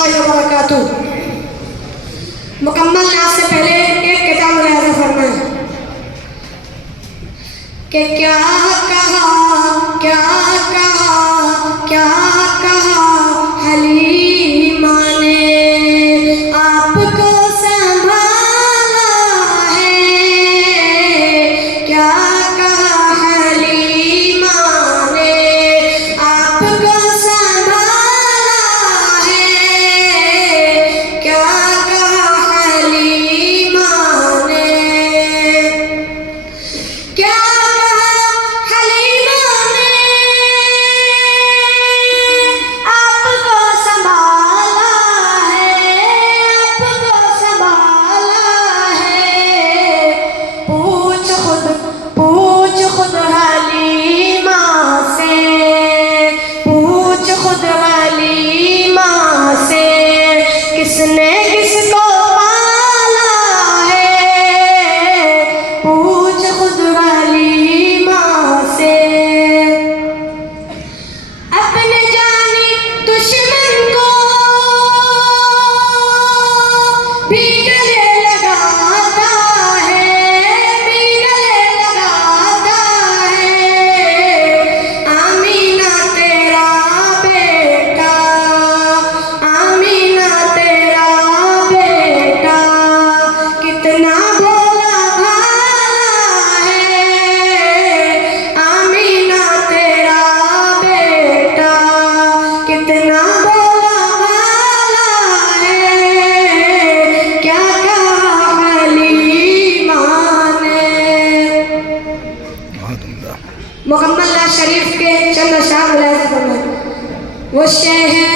रहमतुल्लाहि व बरकातुहू। मुकम्मल नात से पहले एक किताब मुलाहिज़ा फरमाएं कि क्या कहा क्या कहा हलीमा ने आपको संभाला है। क्या कहा हलीमा ने आपको संभाला है। क्या कहा हलीमा ने। क्या किसने किसको पाला है। पूछ खुद हलीमा से। अपने जानी दुश्मन को भी गले लगाता है, भी गले लगाता है। आमीना तेरा बेटा, आमीना तेरा बेटा कितना भोला भाला है। आमीना तेरा बेटा कितना भोला भाला है। क्या कहा हलीमा ने। मुकम्मल नात शरीफ के चंद अशआर मुलाहिज़ा फरमाएं। वो शहर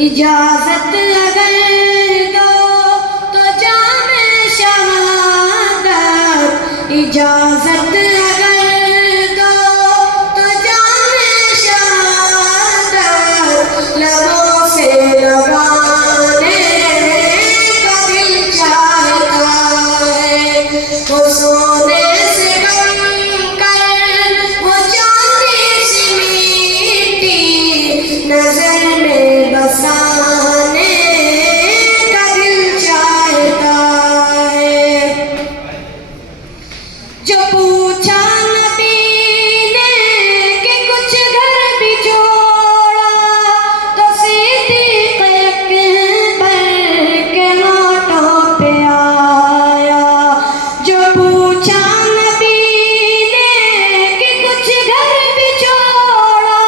इजाजत अगर दो तो जामे शहादत। इजाजत अगर दो तो जामे शहादत। लबों से लगाने का दिल चाहता है। वो सोने से कम कर वो चांदी सी मीठी नजर में बसाने का दिल चाहता है। जो पूछा नबी ने कि कुछ घर भी छोड़ा तो सिद्दीक़ अकबर के होठों पे आया। जो पूछा नबी ने कि कुछ घर भी छोड़ा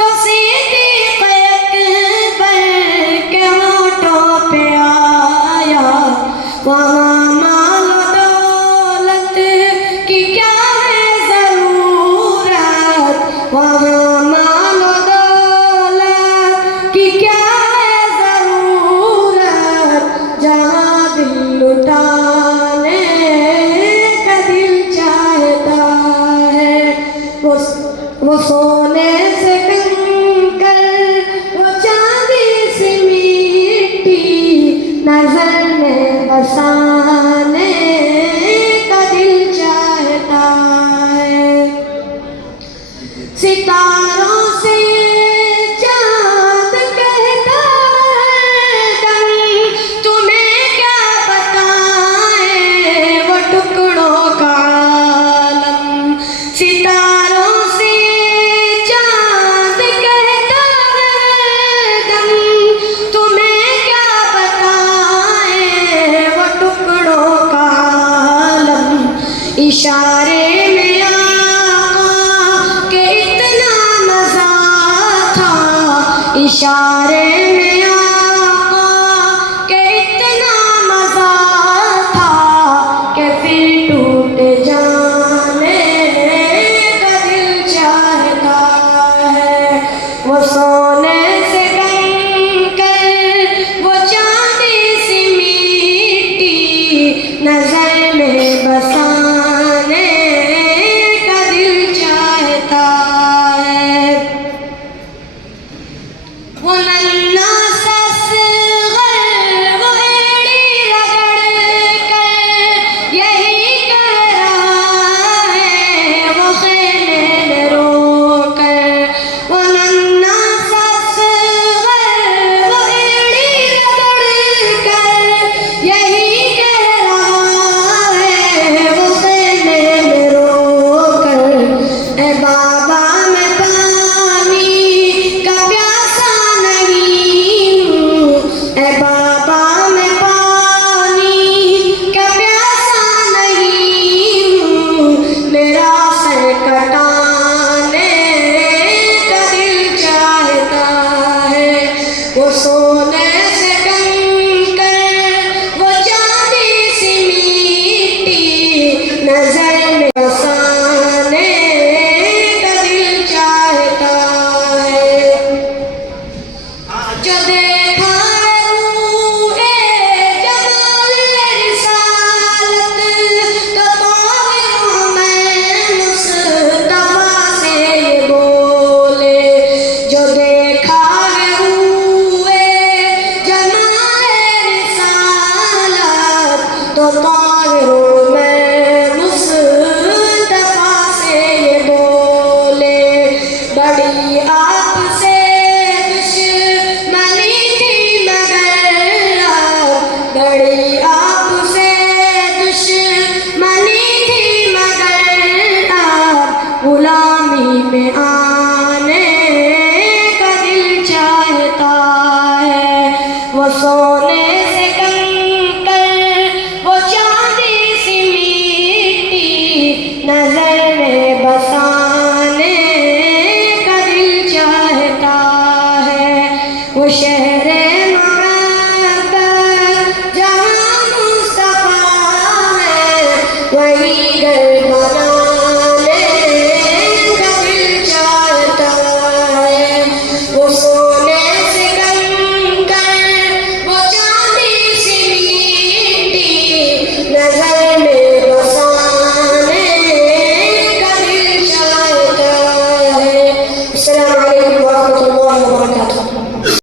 तो सिद्दीक़ अकबर के होठों पे आया। वहाँ माल दौलत की क्या है ज़रूरत। वहाँ माल दौलत की क्या है ज़रूरत। जहाँ दिल लुटाने का दिल चाहता है। वो सोने से कंकर वो चांदी सी मीठी नजर बसाने का दिल चाहता है। सितारों से चांद कहता है दम, तुम्हें क्या बताएं वो टुकड़ों का आलम। सितारों से चांद कहता है दम, तुम्हें क्या बताएं वो टुकड़ों का आलम। इशारे में इशारे में आका के इतना मजा था कि फिर टूट जाने का दिल चाहता है। वो सोने से कंकर वो चांदी सी मिट्टी नजर में बसाने का दिल चाहता है। वो नन्ना सा असग़र वो एड़ी रगड़ कर यही कह रहा है वो खेने में रोकर। वो नन्ना सा असग़र वो एड़ी रगड़ कर यही कह रहा है वो खेने में रोकर। ए बाबा मैं पानी का प्यासा ए बाबा मैं पानी का प्यासा नहीं हूँ, मेरा सर कटाने का दिल चाहता है। वो सोने से कंकर वो चांदी सी मिट्टी नजर में बसाने का दिल चाहता है। जो देखा तो ताहिरों में मुस्तफा से ये बोले। बड़ी आपसे दुश्मनी थी मगर बड़ी आपसे दुश्मनी थी मगर गुलामी में आने का दिल चाहता है। वो सोने से नजर में बसाने का दिल चाहता है। वो शहरे मुहब्बत जहाँ मुस्तफा है वही घर